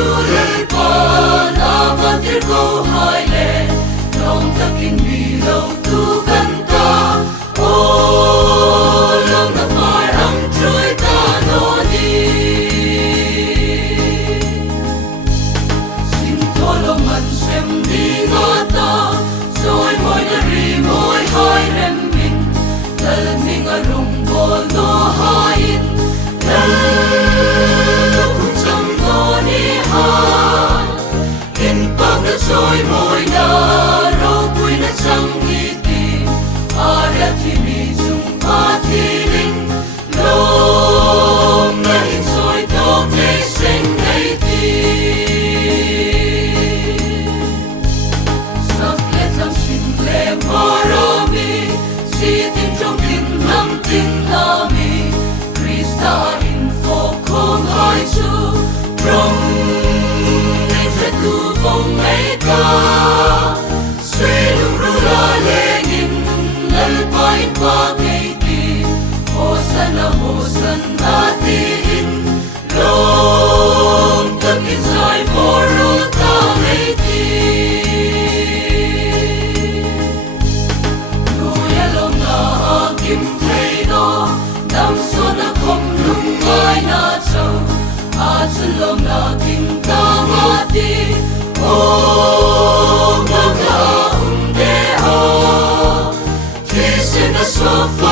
du lên qua na văn tiết câu hai lệ lòng ta kinh vì lâu tu căn ta ô lòng ta phải ăn trôi ta nó đi xin thôi lòng mình xem đi ngã ta rồi môi đã ri môi hai rem mình lần mình ở rung bồn nó hai in rồi môi na rau bụi na chẳng nghĩ tìm ara thì mi dùng ba thì linh lòng na in rồi tóc ngày sinh ngày tìm sắc lệ thăng sinh lệ marami si tin trong tin năm tin la mi Krista in phố không hai chu trong tu phong mấy ta suy lung ru la lệ nghìn lần bay qua ngày ti hồ san na tin lòng tâm in sai vô ru ta ngày ti nuôi lòng na kim thấy đó năm xuân na không lung ai na châu chân lòng na kim ta mati oh, Mama, Umdeha, Kiss in the sofa.